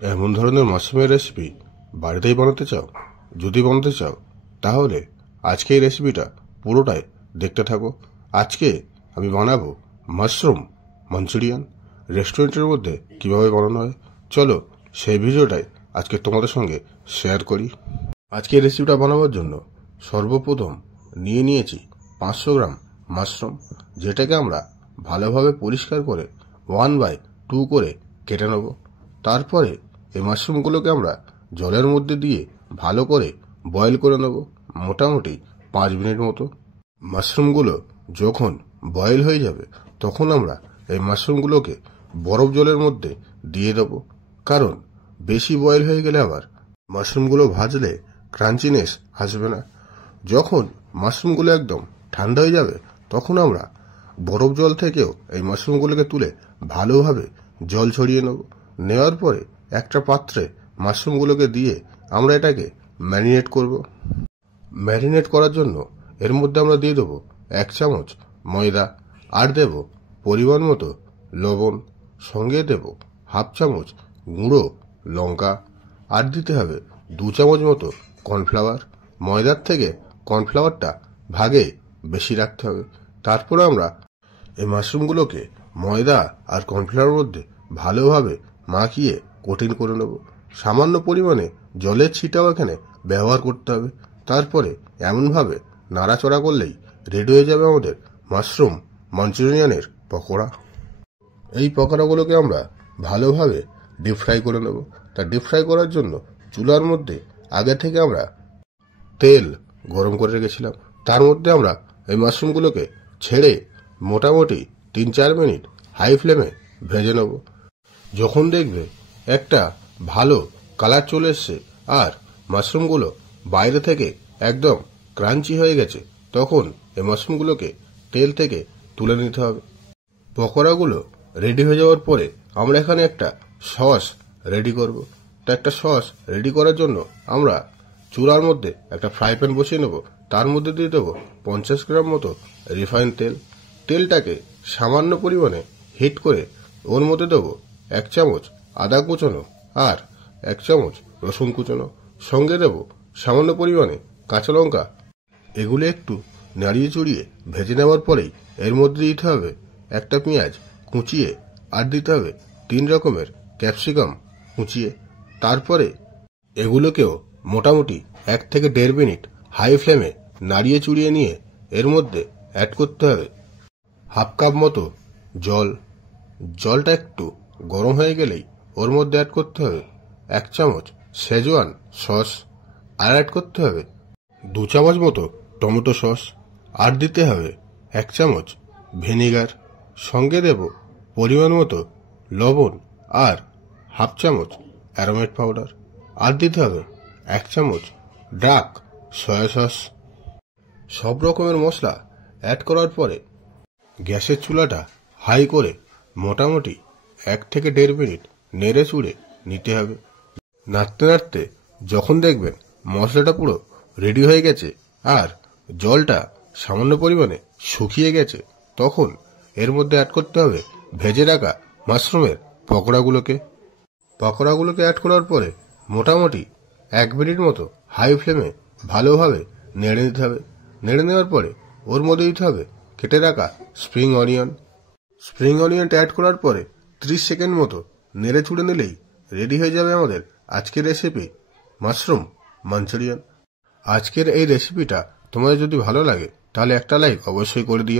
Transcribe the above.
এমন ধরনের মাশরুমের রেসিপি বাড়িতেই বানাতে চাও? যদি বানাতে চাও তাহলে আজকে এই রেসিপিটা পুরোটাই দেখতে থাকো। আজকে আমি বানাবো মাশরুম মাঞ্চুরিয়ান। রেস্টুরেন্টের মধ্যে কিভাবে বানানো হয় চলো সেই ভিডিওটাই আজকে তোমাদের সঙ্গে শেয়ার করি। আজকে এই রেসিপিটা বানাবার জন্য সর্বপ্রথম নিয়েছি 500 গ্রাম মাশরুম, যেটাকে আমরা ভালোভাবে পরিষ্কার করে 1/2 করে কেটে নেব। তারপরে এই মাশরুমগুলোকে আমরা জলের মধ্যে দিয়ে ভালো করে বয়েল করে নেব মোটামুটি 5 মিনিট মতো। মাশরুমগুলো যখন বয়েল হয়ে যাবে তখন আমরা এই মাশরুমগুলোকে বরফ জলের মধ্যে দিয়ে দেব, কারণ বেশি বয়েল হয়ে গেলে আবার মাশরুমগুলো ভাজলে ক্রাঞ্চিনেস আসবে না। যখন মাশরুমগুলো একদম ঠান্ডা হয়ে যাবে তখন আমরা বরফ জল থেকেও এই মাশরুমগুলোকে তুলে ভালোভাবে জল ছড়িয়ে নেওয়ার পরে একটা পাত্রে মাশরুমগুলোকে দিয়ে আমরা এটাকে ম্যারিনেট করব। ম্যারিনেট করার জন্য এর মধ্যে আমরা দিয়ে দেবো 1 চামচ ময়দা, আর দেব পরিমাণ মতো লবণ, সঙ্গে দেব 1/2 চামচ গুঁড়ো লঙ্কা, আর দিতে হবে 2 চামচ মতো কর্নফ্লাওয়ার। ময়দার থেকে কর্নফ্লাওয়ারটা ভাগে বেশি রাখতে হবে। তারপরে আমরা এই মাশরুমগুলোকে ময়দা আর কর্নফ্লাওয়ারের মধ্যে ভালোভাবে মাখিয়ে কোটিং করে নেব। সামান্য পরিমাণে জলের ছিটাও এখানে ব্যবহার করতে হবে। তারপরে এমনভাবে নাড়াচড়া করলেই রেডি হয়ে যাবে আমাদের মাশরুম মাঞ্চুরিয়ানের পকোড়া। এই পকোড়াগুলোকে আমরা ভালোভাবে ডিপ ফ্রাই করে নেব। তা ডিপ ফ্রাই করার জন্য চুলার মধ্যে আগে থেকে আমরা তেল গরম করে রেখেছিলাম, তার মধ্যে আমরা এই মাশরুমগুলোকে ছেড়ে মোটামুটি 3-4 মিনিট হাই ফ্লেমে ভেজে নেব। যখন দেখবে একটা ভালো কালার চলে এসছে আর মাশরুমগুলো বাইরে থেকে একদম ক্রাঞ্চি হয়ে গেছে, তখন এই মাশরুমগুলোকে তেল থেকে তুলে নিতে হবে। পকোড়াগুলো রেডি হয়ে যাওয়ার পরে আমরা এখানে একটা সস রেডি করব। তো একটা সস রেডি করার জন্য আমরা চুলার মধ্যে একটা ফ্রাই প্যান বসিয়ে নেব। তার মধ্যে দিয়ে দেবো 50 গ্রাম মতো রিফাইন তেল। তেলটাকে সামান্য পরিমাণে হিট করে ওর মধ্যে দেবো 1 চামচ আদা কুচনো আর 1 চামচ রসুন কুচনো, সঙ্গে দেব সামান্য পরিমাণে কাঁচা লঙ্কা। এগুলো একটু নাড়িয়ে চড়িয়ে ভেজে নেওয়ার পরেই এর মধ্যে দিতে হবে একটা পেঁয়াজ কুচিয়ে, আর দিতে হবে 3 রকমের ক্যাপসিকাম কুচিয়ে। তারপরে এগুলোকেও মোটামুটি 1 থেকে 1.5 মিনিট হাই ফ্লেমে নাড়িয়ে চুড়িয়ে নিয়ে এর মধ্যে অ্যাড করতে হবে 1/2 কাপ মতো জল। জলটা একটু গরম হয়ে গেলেই ওর মধ্যে অ্যাড করতে হবে 1 চামচ শেজওয়ান সস, আর অ্যাড করতে হবে 2 চামচ মতো টমেটো সস, আর দিতে হবে 1 চামচ ভিনিগার, সঙ্গে দেব পরিমাণ মতো লবণ আর 1/2 চামচ অ্যারোমেট পাউডার, আর দিতে হবে 1 চামচ ডার্ক সয়া সস। সব রকমের মশলা অ্যাড করার পরে গ্যাসের চুলাটা হাই করে মোটামুটি 1 থেকে 1.5 মিনিট নেড়ে চুড়ে নিতে হবে। নাড়তে নাড়তে যখন দেখবেন মশলাটা পুরো রেডি হয়ে গেছে আর জলটা সামান্য পরিমাণে শুকিয়ে গেছে, তখন এর মধ্যে অ্যাড করতে হবে ভেজে রাখা মাশরুমের পকোড়াগুলোকে অ্যাড করার পরে মোটামুটি 1 মিনিট মতো হাই ফ্লেমে ভালোভাবে নেড়ে নিতে হবে। নেড়ে নেওয়ার পরে ওর মধ্যে দিতে হবে কেটে রাখা স্প্রিং অনিয়নটা অ্যাড করার পরে 30 সেকেন্ড মতো নেড়ে চুড়ে নিলেই রেডি হয়ে যাবে আমাদের আজকের রেসিপি মাশরুম মাঞ্চুরিয়ান। আজকের এই রেসিপিটা তোমাদের যদি ভালো লাগে তাহলে একটা লাইক অবশ্যই করে দিও।